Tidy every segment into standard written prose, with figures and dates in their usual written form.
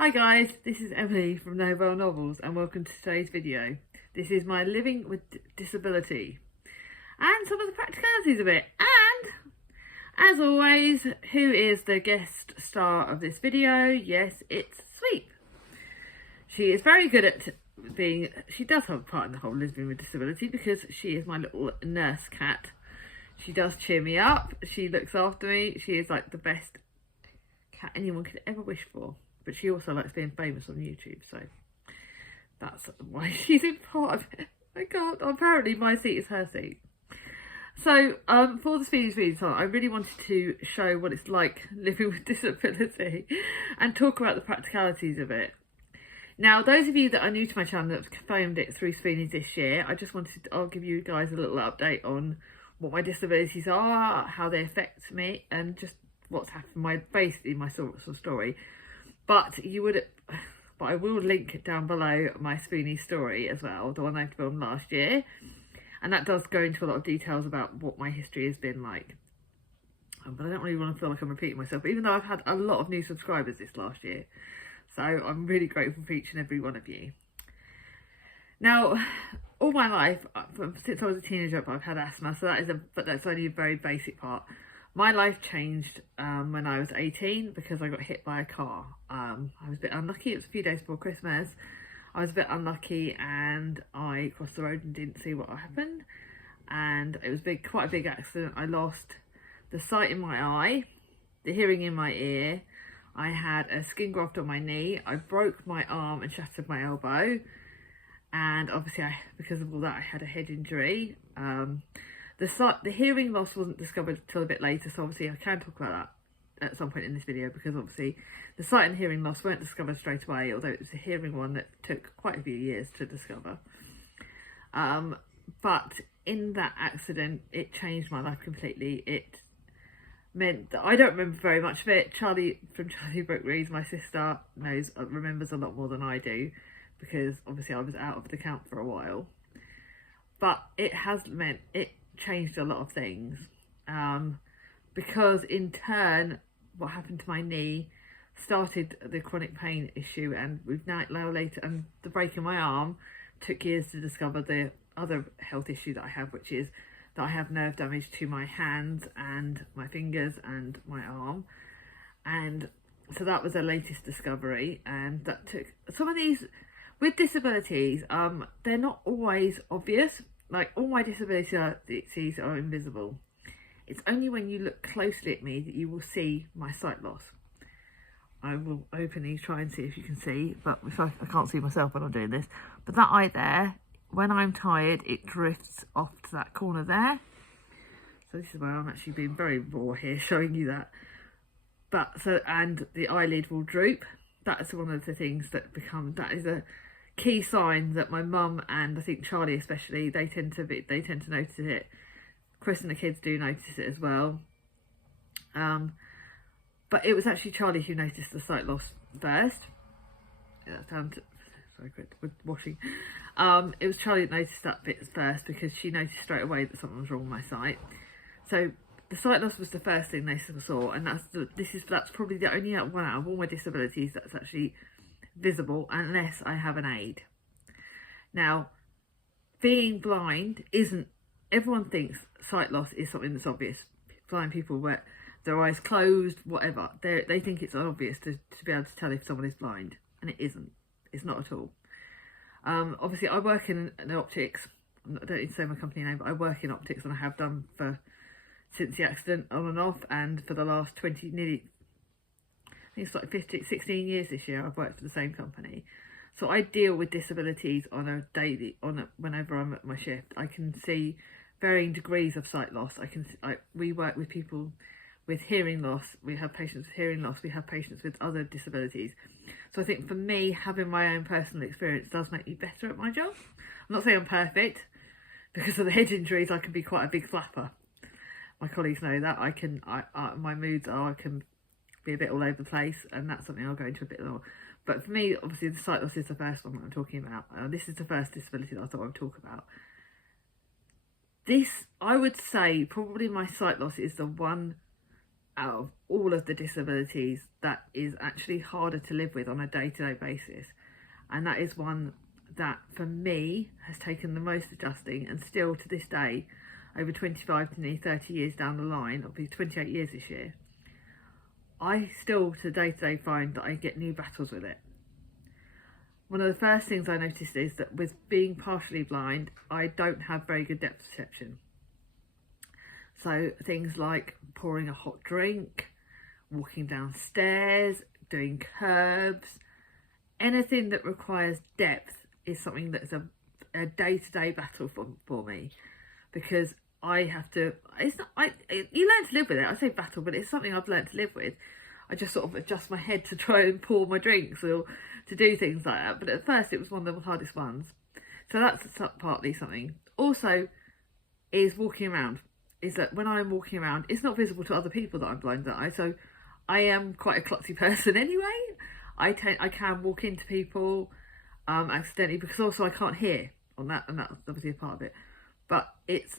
Hi guys, this is Emily from Novel Novels and welcome to today's video. This is my living with disability and some of the practicalities of it. And as always, who is the guest star of this video? Yes, it's Sweep. She is very good at she does have a part in the whole living with disability because she is my little nurse cat. She does cheer me up, she looks after me, she is like the best cat anyone could ever wish for. But she also likes being famous on YouTube, so that's why she's in part of it. I can't, apparently my seat is her seat. So for the Spoonies reading time, I really wanted to show what it's like living with disability and talk about the practicalities of it. Now, those of you that are new to my channel that have found it through Spoonies this year, I'll give you guys a little update on what my disabilities are, how they affect me, and just what's happened, basically my sort of story. But I will link down below my Spoonies story as well, the one I filmed last year. And that does go into a lot of details about what my history has been like. But I don't really want to feel like I'm repeating myself, even though I've had a lot of new subscribers this last year. So I'm really grateful for each and every one of you. Now, all my life, since I was a teenager, I've had asthma, so that's only a very basic part. My life changed when I was 18 because I got hit by a car. I was a bit unlucky. It was a few days before Christmas. I was a bit unlucky and I crossed the road and didn't see what happened. And it was quite a big accident. I lost the sight in my eye, the hearing in my ear. I had a skin graft on my knee. I broke my arm and shattered my elbow. And obviously, because of all that, I had a head injury. The hearing loss wasn't discovered until a bit later, so obviously I can talk about that at some point in this video, because obviously the sight and hearing loss weren't discovered straight away, although it was a hearing one that took quite a few years to discover. But in that accident, it changed my life completely. It meant that I don't remember very much of it. Charlie from Charlie Brooke Reads, my sister, remembers a lot more than I do, because obviously I was out of the count for a while. But it has meant it changed a lot of things, because in turn what happened to my knee started the chronic pain issue, and and the break in my arm took years to discover the other health issue that I have, which is that I have nerve damage to my hands and my fingers and my arm. And so that was the latest discovery, and that took some of these with disabilities. They're not always obvious. Like, all my disabilities are invisible. It's only when you look closely at me that you will see my sight loss. I will openly try and see if you can see, but I can't see myself when I'm doing this. But that eye there, when I'm tired, it drifts off to that corner there. So this is where I'm actually being very raw here, showing you that. And the eyelid will droop. That's one of the things that is a key sign that my mum, and I think Charlie especially, they tend to notice it. Chris and the kids do notice it as well. But it was actually Charlie who noticed the sight loss first. Yeah, sorry, quit with washing. It was Charlie that noticed that bit first, because she noticed straight away that something was wrong with my sight. So the sight loss was the first thing they saw, and that's probably the only one out of all my disabilities that's actually visible, unless I have an aid. Now, being blind everyone thinks sight loss is something that's obvious. Blind people wear their eyes closed, whatever, they think it's obvious to be able to tell if someone is blind, and it isn't. It's not at all. Obviously I work in optics. I don't need to say my company name, but I work in optics, and I have done since the accident, on and off, and for the last 20, nearly, I think it's like 16 years this year, I've worked for the same company. So I deal with disabilities whenever I'm at my shift. I can see varying degrees of sight loss. We work with people with hearing loss. We have patients with hearing loss. We have patients with other disabilities. So I think for me, having my own personal experience does make me better at my job. I'm not saying I'm perfect. Because of the head injuries, I can be quite a big flapper. My colleagues know that. My moods are, I can be a bit all over the place, and that's something I'll go into a bit more. But for me, obviously, the sight loss is the first one that I'm talking about. This is the first disability that I thought I would talk about. I would say, probably my sight loss is the one out of all of the disabilities that is actually harder to live with on a day-to-day basis, and that is one that for me has taken the most adjusting, and still to this day, over 25 to nearly 30 years down the line, it'll be 28 years this year, I still to day find that I get new battles with it. One of the first things I noticed is that with being partially blind, I don't have very good depth perception. So things like pouring a hot drink, walking downstairs, doing curbs, anything that requires depth is something that's a day-to-day battle for me, because I have to, you learn to live with it. I say battle, but it's something I've learned to live with. I just sort of adjust my head to try and pour my drinks or to do things like that. But at first it was one of the hardest ones. So that's partly something. Also is walking around. Is that when I'm walking around, it's not visible to other people that I'm blind, that I. So I am quite a klutzy person anyway. I can walk into people accidentally, because also I can't hear on that, and that's obviously a part of it. But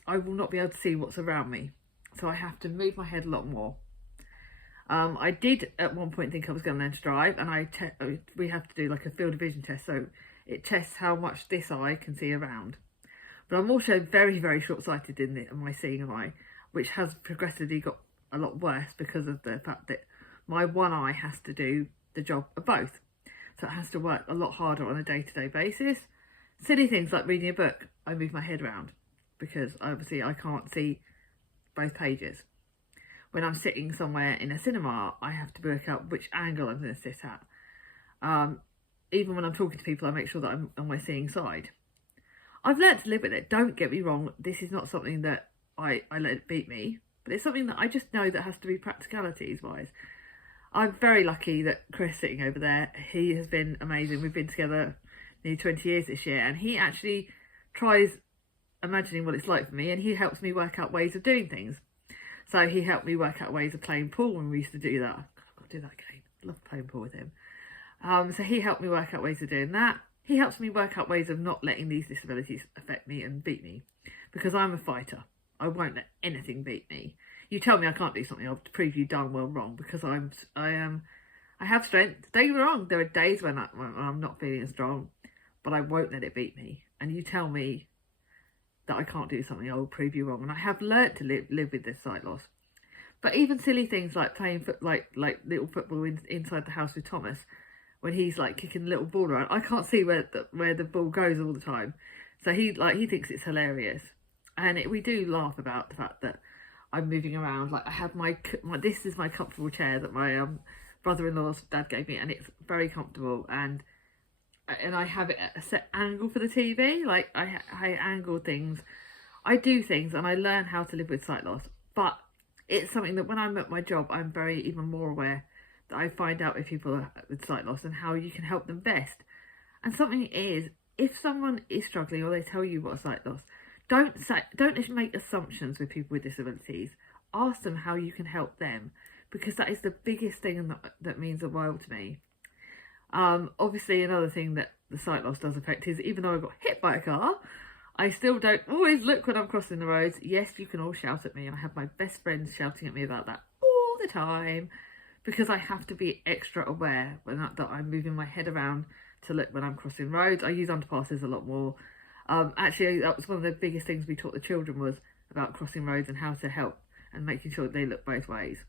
I will not be able to see what's around me, so I have to move my head a lot more. I did at one point think I was going to learn to drive, and we have to do like a field of vision test, so it tests how much this eye can see around. But I'm also very, very short-sighted in my seeing eye, which has progressively got a lot worse because of the fact that my one eye has to do the job of both. So it has to work a lot harder on a day-to-day basis. Silly things like reading a book, I move my head around, because obviously I can't see both pages. When I'm sitting somewhere in a cinema, I have to work out which angle I'm going to sit at. Even when I'm talking to people, I make sure that I'm on my seeing side. I've learnt to live with it. Don't get me wrong. This is not something that I let it beat me, but it's something that I just know that has to be practicalities wise. I'm very lucky that Chris sitting over there, he has been amazing. We've been together nearly 20 years this year, and he actually tries imagining what it's like for me, and he helps me work out ways of doing things. So he helped me work out ways of playing pool when we used to do that. I've got to do that again. I love playing pool with him. So he helped me work out ways of doing that. He helps me work out ways of not letting these disabilities affect me and beat me, because I'm a fighter. I won't let anything beat me. You tell me I can't do something, I'll prove you darn well wrong, because I have strength. Don't get me wrong, there are days when I'm not feeling as strong, but I won't let it beat me. And you tell me that I can't do something, I will prove you wrong. And I have learnt to live with this sight loss. But even silly things like playing like little football inside the house with Thomas, when he's like kicking the little ball around, I can't see where the ball goes all the time. So he thinks it's hilarious, and we do laugh about the fact that I'm moving around. Like I have this is my comfortable chair that my brother-in-law's dad gave me, and it's very comfortable, and I have it at a set angle for the TV. Like I angle things, I do things, and I learn how to live with sight loss. But it's something that when I'm at my job, I'm even more aware that I find out if people are with sight loss and how you can help them best. And something is, if someone is struggling or they tell you what a sight loss, don't make assumptions with people with disabilities. Ask them how you can help them, because that is the biggest thing that means the world to me. Obviously another thing that the sight loss does affect is, even though I got hit by a car, I still don't always look when I'm crossing the roads. Yes, you can all shout at me, and I have my best friends shouting at me about that all the time, because I have to be extra aware that I'm moving my head around to look when I'm crossing roads. I use underpasses a lot more. Actually, that was one of the biggest things we taught the children, was about crossing roads and how to help and making sure they look both ways.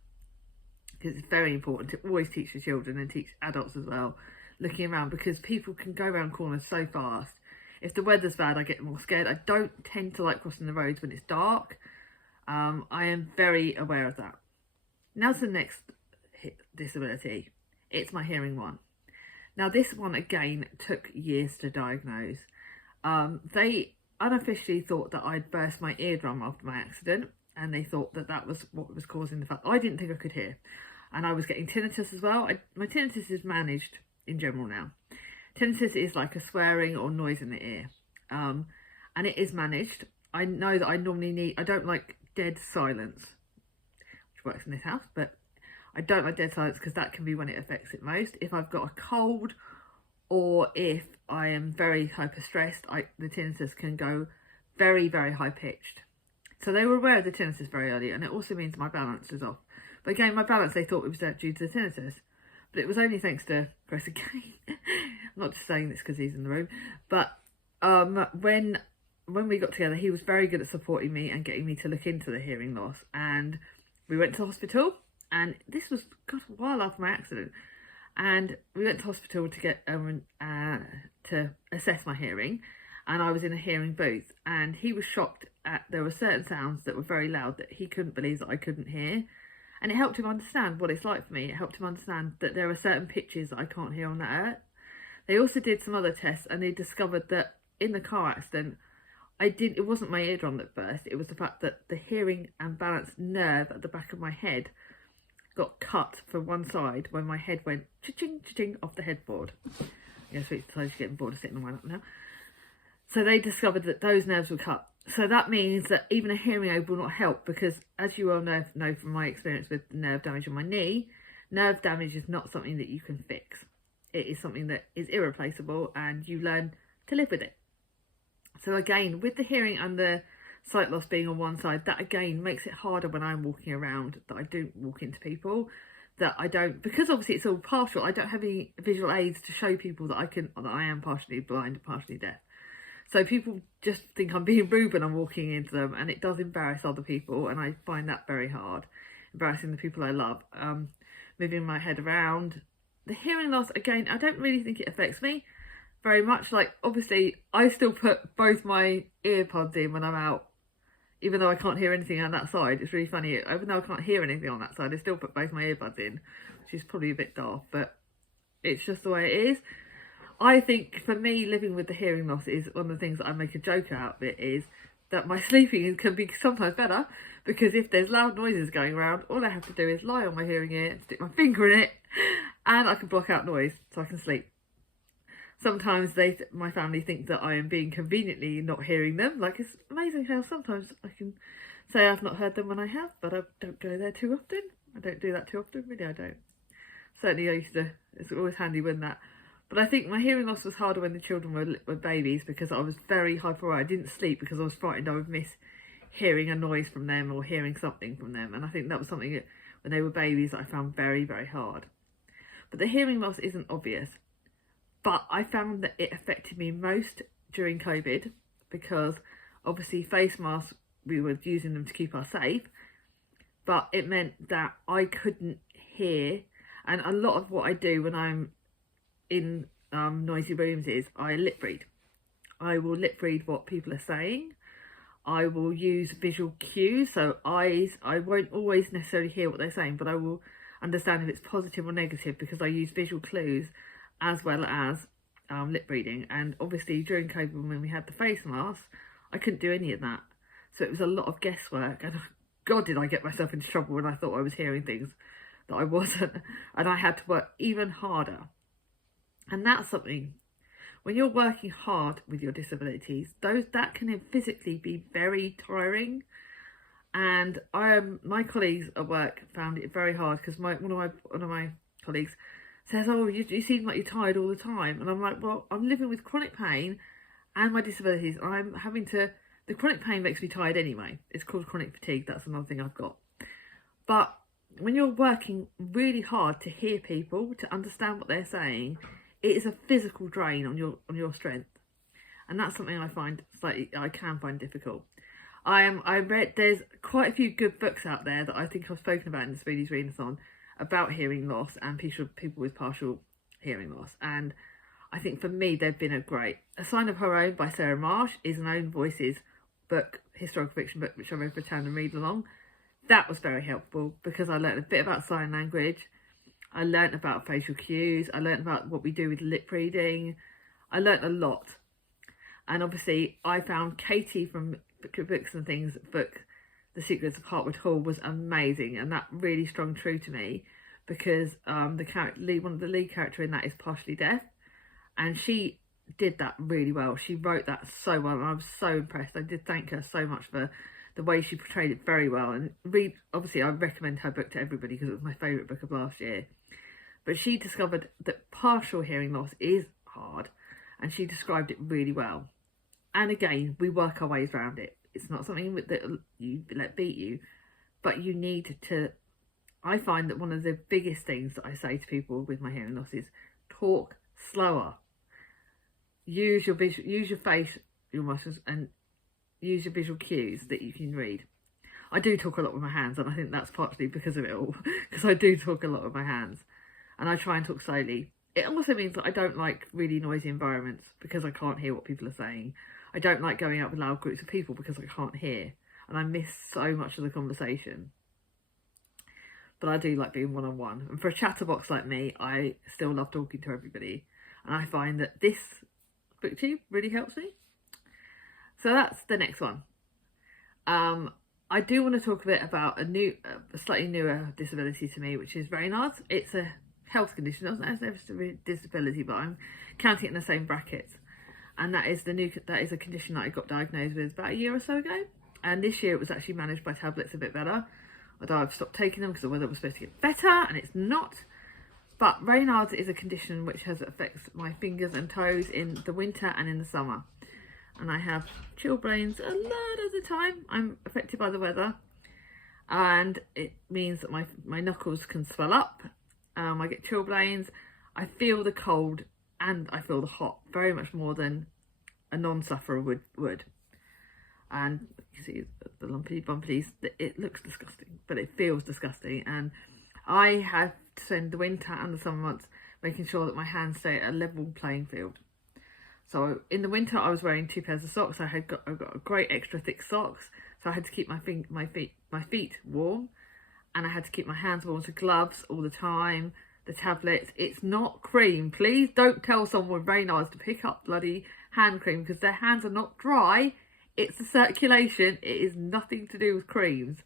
Because it's very important to always teach the children and teach adults as well, looking around, because people can go around corners so fast. If the weather's bad, I get more scared. I don't tend to like crossing the roads when it's dark. I am very aware of that. Now to the next disability. It's my hearing one. Now this one again took years to diagnose. They unofficially thought that I'd burst my eardrum after my accident, and they thought that was what was causing the fact. I didn't think I could hear, and I was getting tinnitus as well. My tinnitus is managed in general now. Tinnitus is like a swearing or noise in the ear, and it is managed. I know that I don't like dead silence, which works in this house, but I don't like dead silence because that can be when it affects it most. If I've got a cold, or if I am very hyper stressed, the tinnitus can go very, very high pitched. So they were aware of the tinnitus very early, and it also means my balance is off, But again, my balance, they thought it was due to the tinnitus. But it was only thanks to Chris again. I'm not just saying this because he's in the room. But when we got together, he was very good at supporting me and getting me to look into the hearing loss. And we went to hospital. And this was, God, a while after my accident. And we went to hospital to get to assess my hearing. And I was in a hearing booth. And he was shocked at there were certain sounds that were very loud that he couldn't believe that I couldn't hear. And it helped him understand what it's like for me. It helped him understand that there are certain pitches that I can't hear on that earth. They also did some other tests, and they discovered that in the car accident, it wasn't my eardrum that burst. It was the fact that the hearing and balance nerve at the back of my head got cut from one side when my head went cha-ching, cha-ching off the headboard. Yeah, so it's getting bored of sitting on my lap now. So they discovered that those nerves were cut. So that means that even a hearing aid will not help, because as you all know from my experience with nerve damage on my knee, nerve damage is not something that you can fix. It is something that is irreplaceable, and you learn to live with it. So again, with the hearing and the sight loss being on one side, that again makes it harder when I'm walking around, that I don't walk into people, that I don't, because obviously it's all partial, I don't have any visual aids to show people that I am partially blind and partially deaf. So people just think I'm being rude when I'm walking into them, and it does embarrass other people, and I find that very hard. Embarrassing the people I love. Moving my head around. The hearing loss, again, I don't really think it affects me very much. Like, obviously, I still put both my ear pods in when I'm out, even though I can't hear anything on that side. It's really funny. Even though I can't hear anything on that side, I still put both my earbuds in, which is probably a bit daft, but it's just the way it is. I think for me, living with the hearing loss is one of the things that I make a joke out of it, is that my sleeping can be sometimes better, because if there's loud noises going around, all I have to do is lie on my hearing ear, stick my finger in it, and I can block out noise so I can sleep. Sometimes my family think that I am being conveniently not hearing them. Like, it's amazing how sometimes I can say I've not heard them when I have, but I don't go there too often. I don't do that too often, really I don't. Certainly I used to, it's always handy when that. But I think my hearing loss was harder when the children were babies, because I was very hyper. I didn't sleep because I was frightened I would miss hearing a noise from them or hearing something from them. And I think that was something that when they were babies that I found very, very hard. But the hearing loss isn't obvious. But I found that it affected me most during COVID, because obviously face masks, we were using them to keep us safe. But it meant that I couldn't hear. And a lot of what I do when I'm in noisy rooms is I lip read. I will lip read what people are saying. I will use visual cues, so eyes. I won't always necessarily hear what they're saying, but I will understand if it's positive or negative, because I use visual clues as well as lip reading. And obviously during COVID, when we had the face masks, I couldn't do any of that. So it was a lot of guesswork, and God, did I get myself into trouble when I thought I was hearing things that I wasn't, and I had to work even harder. And that's something, when you're working hard with your disabilities, that can physically be very tiring. And my colleagues at work found it very hard, because one of my colleagues says, "Oh, you seem like you're tired all the time." And I'm like, well, I'm living with chronic pain and my disabilities. The chronic pain makes me tired anyway. It's called chronic fatigue. That's another thing I've got. But when you're working really hard to hear people, to understand what they're saying, it is a physical drain on your strength, and that's something I can find difficult. I read there's quite a few good books out there that I think I've spoken about in the Spoonies Readathon about hearing loss and people with partial hearing loss, and I think for me they've been A Sign of Her Own by Sarah Marsh is an Own Voices book, historical fiction book, which I read for town and read along. That was very helpful, because I learned a bit about sign language. I learnt about facial cues. I learnt about what we do with lip reading. I learnt a lot. And obviously I found Katie from Books and Things book, The Secrets of Hartwood Hall, was amazing. And that really strung true to me, because one of the lead character in that is partially deaf. And she did that really well. She wrote that so well, and I was so impressed. I did thank her so much for the way she portrayed it very well. And obviously I recommend her book to everybody, because it was my favourite book of last year. But she discovered that partial hearing loss is hard, and she described it really well. And again, we work our ways around it. It's not something that you let beat you, but you need to I find that one of the biggest things that I say to people with my hearing loss is talk slower. Use your face, your muscles, and use your visual cues that you can read. I do talk a lot with my hands, and I think that's partly because of it all, because I do talk a lot with my hands, and I try and talk slowly. It also means that I don't like really noisy environments because I can't hear what people are saying. I don't like going out with loud groups of people because I can't hear, and I miss so much of the conversation. But I do like being one-on-one, and for a chatterbox like me, I still love talking to everybody, and I find that this booktube really helps me. So that's the next one. I do want to talk a bit about a slightly newer disability to me, which is Raynaud's. It's a health condition. It doesn't have a disability, but I'm counting it in the same brackets. And that is a condition that I got diagnosed with about a year or so ago. And this year it was actually managed by tablets a bit better. Although I've stopped taking them because the weather was supposed to get better, and it's not. But Raynaud's is a condition which affects my fingers and toes in the winter and in the summer. And I have chilblains a lot of the time. I'm affected by the weather, and it means that my knuckles can swell up. I get chilblains. I feel the cold and I feel the hot very much more than a non-sufferer would. And you see the lumpy bumpies, it looks disgusting, but it feels disgusting. And I have to spend the winter and the summer months making sure that my hands stay at a level playing field. So in the winter, I was wearing 2 pairs of socks. I got a great extra thick socks, so I had to keep my feet warm, and I had to keep my hands warm. So gloves all the time. The tablets. It's not cream. Please don't tell someone with Raynaud's to pick up bloody hand cream because their hands are not dry. It's the circulation. It is nothing to do with creams.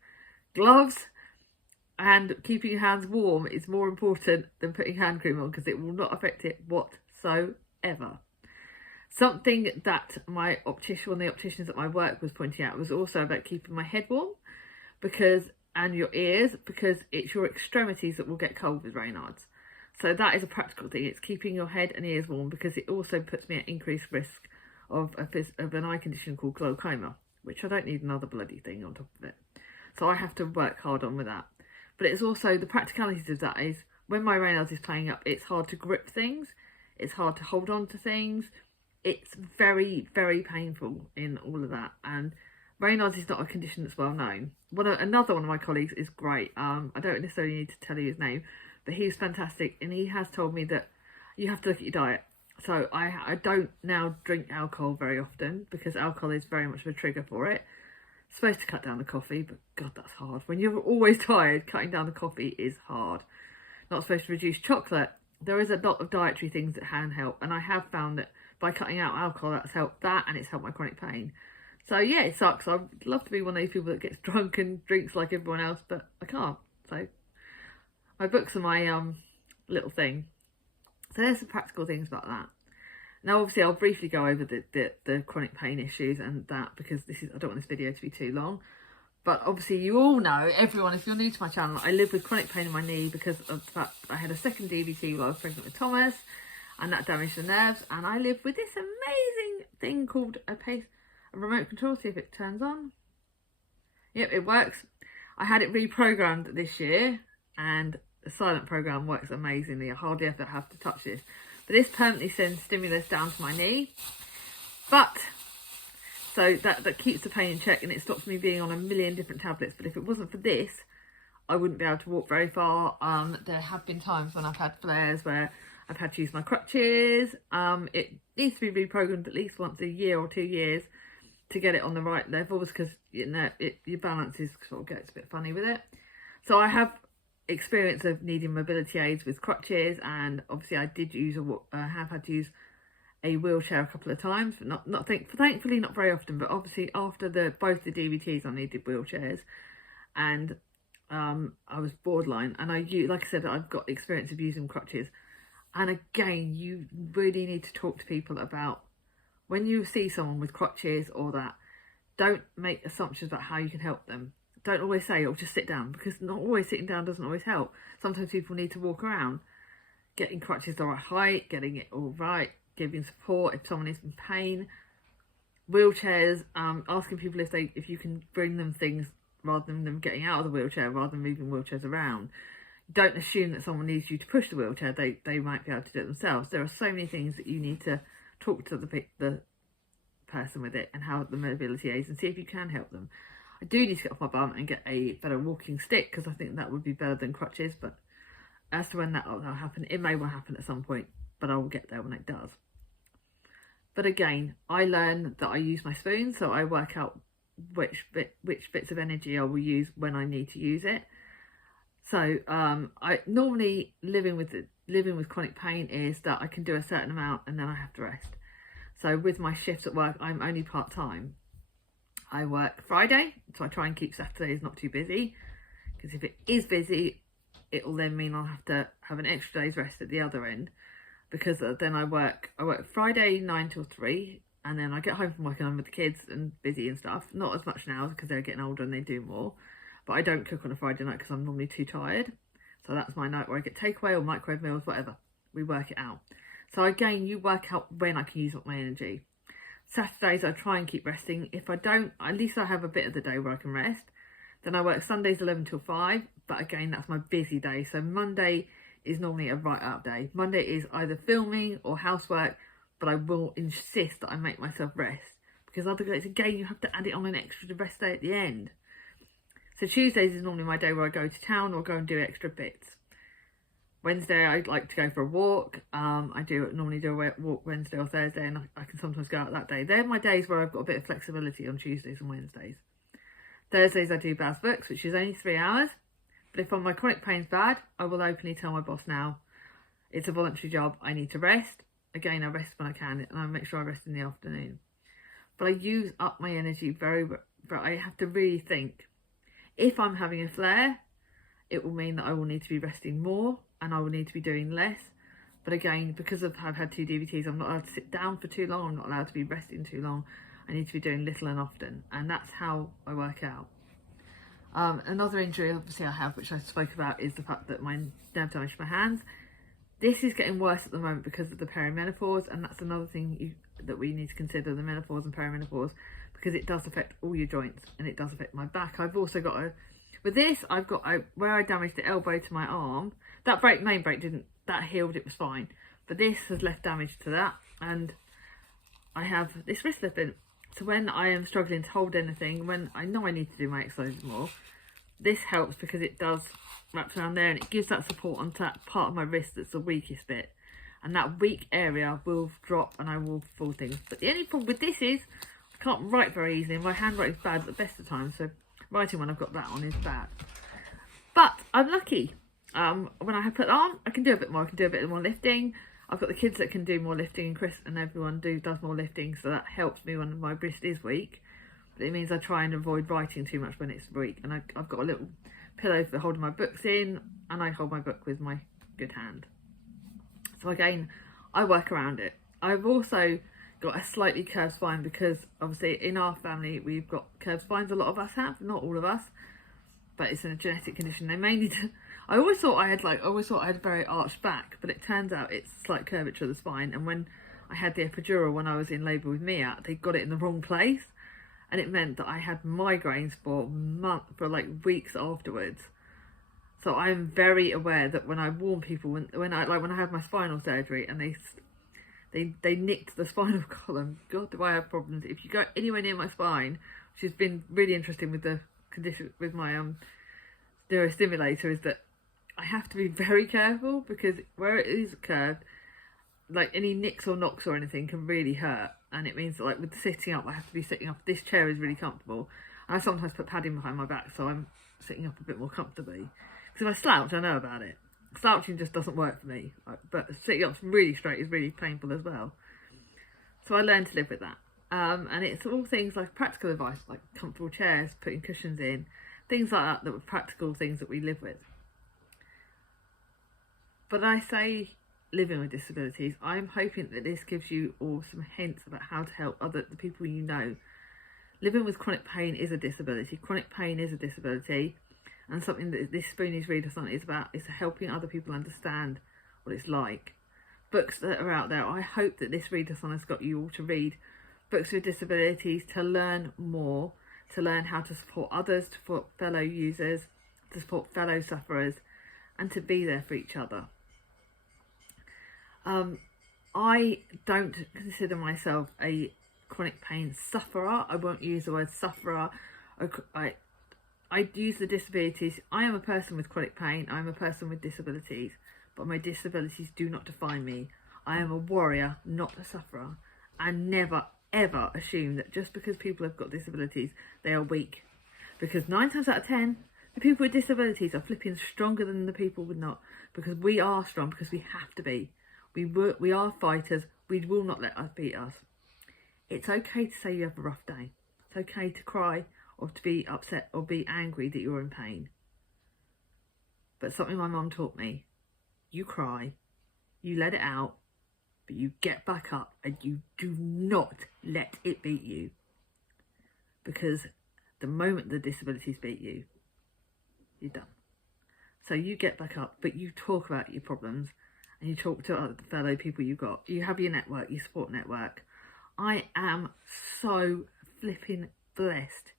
Gloves and keeping your hands warm is more important than putting hand cream on because it will not affect it whatsoever. Something that one of the opticians at my work was pointing out was also about keeping my head warm and your ears, because it's your extremities that will get cold with Raynaud's. So that is a practical thing. It's keeping your head and ears warm because it also puts me at increased risk of an eye condition called glaucoma, which I don't need another bloody thing on top of it. So I have to work hard on with that. But it's also the practicalities of that is when my Raynaud's is playing up, it's hard to grip things. It's hard to hold on to things. It's very, very painful in all of that. And Raynaud's is not a condition that's well known. Another one of my colleagues is great. I don't necessarily need to tell you his name, but he's fantastic. And he has told me that you have to look at your diet. So I don't now drink alcohol very often because alcohol is very much of a trigger for it. Supposed to cut down the coffee, but God, that's hard. When you're always tired, cutting down the coffee is hard. Not supposed to reduce chocolate. There is a lot of dietary things that can help, and I have found that by cutting out alcohol, that's helped that, and it's helped my chronic pain. So yeah, it sucks. I'd love to be one of those people that gets drunk and drinks like everyone else, but I can't. So my books are my little thing. So there's some practical things about that. Now, obviously, I'll briefly go over the chronic pain issues and that because I don't want this video to be too long. But obviously, you all know, everyone, if you're new to my channel, I live with chronic pain in my knee because of the fact I had a second DVT while I was pregnant with Thomas, and that damaged the nerves. And I live with this amazing thing called a remote control. See if it turns on. Yep, it works. I had it reprogrammed this year, and the silent program works amazingly. I hardly ever have to touch this. But this permanently sends stimulus down to my knee. So that keeps the pain in check, and it stops me being on a million different tablets. But if it wasn't for this, I wouldn't be able to walk very far. There have been times when I've had flares where I've had to use my crutches. It needs to be reprogrammed at least once a year or 2 years to get it on the right levels because your balance sort of gets a bit funny with it. So I have experience of needing mobility aids with crutches, and obviously I have had to use a wheelchair a couple of times, but thankfully not very often. But obviously after both the DVTs I needed wheelchairs, and I was borderline, and like I said, I've got experience of using crutches. And again, you really need to talk to people about when you see someone with crutches or that, don't make assumptions about how you can help them. Don't always say, oh, just sit down, because not always sitting down doesn't always help. Sometimes people need to walk around. Getting crutches the right height, getting it all right, giving support if someone is in pain. Wheelchairs, asking people if you can bring them things rather than them getting out of the wheelchair, rather than moving wheelchairs around. Don't assume that someone needs you to push the wheelchair. They might be able to do it themselves. There are so many things that you need to talk to the person with it and how the mobility aids and see if you can help them. I do need to get off my bum and get a better walking stick because I think that would be better than crutches, but as to when that will happen, it may well happen at some point, but I will get there when it does. But again, I learn that I use my spoon, so I work out which bits of energy I will use when I need to use it. So I normally living with chronic pain is that I can do a certain amount and then I have to rest. So with my shifts at work, I'm only part-time. I work Friday, so I try and keep Saturdays not too busy, because if it is busy, it will then mean I'll have to have an extra day's rest at the other end, because then I work Friday 9 till 3, and then I get home from work and I'm with the kids and busy and stuff. Not as much now because they're getting older and they do more, but I don't cook on a Friday night because I'm normally too tired. So that's my night where I get takeaway or microwave meals, whatever. We work it out. So again, you work out when I can use up my energy. Saturdays I try and keep resting. If I don't, at least I have a bit of the day where I can rest. Then I work Sundays 11 till 5, but again, that's my busy day. So Monday is normally a write-up day. Monday is either filming or housework, but I will insist that I make myself rest, because otherwise, again, you have to add it on an extra rest day at the end. So Tuesdays is normally my day where I go to town or go and do extra bits. Wednesday, I like to go for a walk. I normally do a walk Wednesday or Thursday, and I can sometimes go out that day. They're my days where I've got a bit of flexibility on Tuesdays and Wednesdays. Thursdays, I do Baz Books, which is only 3 hours. But if my chronic pain's bad, I will openly tell my boss now, it's a voluntary job, I need to rest. Again, I rest when I can, and I make sure I rest in the afternoon. But I use up my energy but I have to really think. If I'm having a flare, it will mean that I will need to be resting more and I will need to be doing less. But again, because I've had 2 DVTs, I'm not allowed to sit down for too long. I'm not allowed to be resting too long. I need to be doing little and often. And that's how I work out. Another injury, obviously, I have, which I spoke about, is the fact that my nerve damage to my hands. This is getting worse at the moment because of the perimenopause. And that's another thing that we need to consider, the menopause and perimenopause, because it does affect all your joints and it does affect my back. I've also got with this, I've got where I damaged the elbow to my arm. That main break that healed, it was fine. But this has left damage to that, and I have this wrist lifting. So when I am struggling to hold anything, when I know I need to do my exercises more, this helps because it does wrap around there and it gives that support onto that part of my wrist that's the weakest bit. And that weak area will drop and I will fall things. But the only problem with this is I can't write very easily. My handwriting is bad at the best of times, so writing when I've got that on is bad. But I'm lucky. When I have put that on, I can do a bit more. I can do a bit more lifting. I've got the kids that can do more lifting, and Chris and everyone does more lifting, so that helps me when my wrist is weak. But it means I try and avoid writing too much when it's weak. And I've got a little pillow for holding my books in, and I hold my book with my good hand. So again, I work around it. I've also got a slightly curved spine because obviously in our family we've got curved spines. A lot of us have, not all of us, but it's a genetic condition. They mainly I always thought I had a very arched back, but it turns out it's slight curvature of the spine. And when I had the epidural when I was in labour with Mia, they got it in the wrong place, and it meant that I had migraines for weeks afterwards. So I'm very aware that when I warn people, when I had my spinal surgery and they nicked the spinal column, God, do I have problems. If you go anywhere near my spine, which has been really interesting with the condition with my neurostimulator, is that I have to be very careful because where it is curved, like any nicks or knocks or anything can really hurt. And it means that like with the sitting up, I have to be sitting up. This chair is really comfortable. And I sometimes put padding behind my back so I'm sitting up a bit more comfortably. Because if I slouch, I know about it. Slouching just doesn't work for me. But sitting up really straight is really painful as well. So I learned to live with that. And it's all things like practical advice, like comfortable chairs, putting cushions in, things like that were practical things that we live with. But I say living with disabilities, I'm hoping that this gives you all some hints about how to help the people you know. Living with chronic pain is a disability. Chronic pain is a disability, and something that this Spoonies readathon is about is helping other people understand what it's like. Books that are out there, I hope that this readathon has got you all to read books with disabilities, to learn more, to learn how to support others, to support fellow users, to support fellow sufferers, and to be there for each other. I don't consider myself a chronic pain sufferer. I won't use the word sufferer. I use the disabilities. I am a person with chronic pain. I am a person with disabilities, but my disabilities do not define me. I am a warrior, not a sufferer, and never ever assume that just because people have got disabilities, they are weak. Because 9 times out of 10, the people with disabilities are flipping stronger than the people with not. Because we are strong, because we have to be. We are fighters. We will not let us beat us. It's okay to say you have a rough day. It's okay to cry or to be upset or be angry that you're in pain. But something my mum taught me, you cry, you let it out, but you get back up and you do not let it beat you. Because the moment the disabilities beat you, you're done. So you get back up, but you talk about your problems and you talk to other fellow people you've got. You have your network, your support network. I am so flipping blessed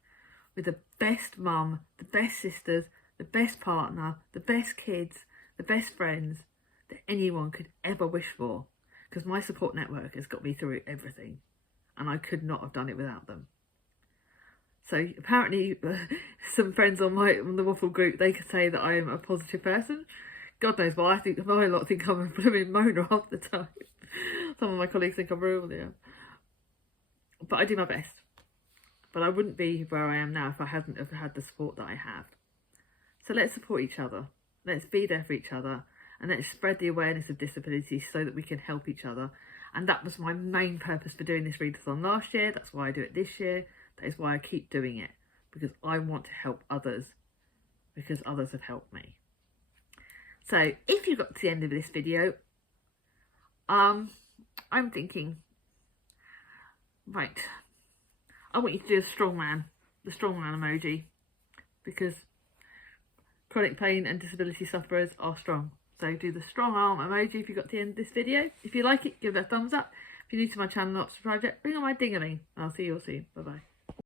with the best mum, the best sisters, the best partner, the best kids, the best friends that anyone could ever wish for. Because my support network has got me through everything, and I could not have done it without them. So apparently some friends on the Waffle group, they could say that I am a positive person. God knows why. I think my lot think I'm a blooming moaner half the time. Some of my colleagues think I'm real, yeah. But I do my best. But I wouldn't be where I am now if I hadn't have had the support that I have. So let's support each other. Let's be there for each other. And let's spread the awareness of disabilities so that we can help each other. And that was my main purpose for doing this readathon last year. That's why I do it this year. That is why I keep doing it. Because I want to help others. Because others have helped me. So if you got to the end of this video, I'm thinking, right, I want you to do the strongman emoji, because chronic pain and disability sufferers are strong. So do the strong arm emoji if you got to the end of this video. If you like it, give it a thumbs up. If you're new to my channel, not subscribed yet, ring on my ding-a-ling. I'll see you all soon. Bye bye.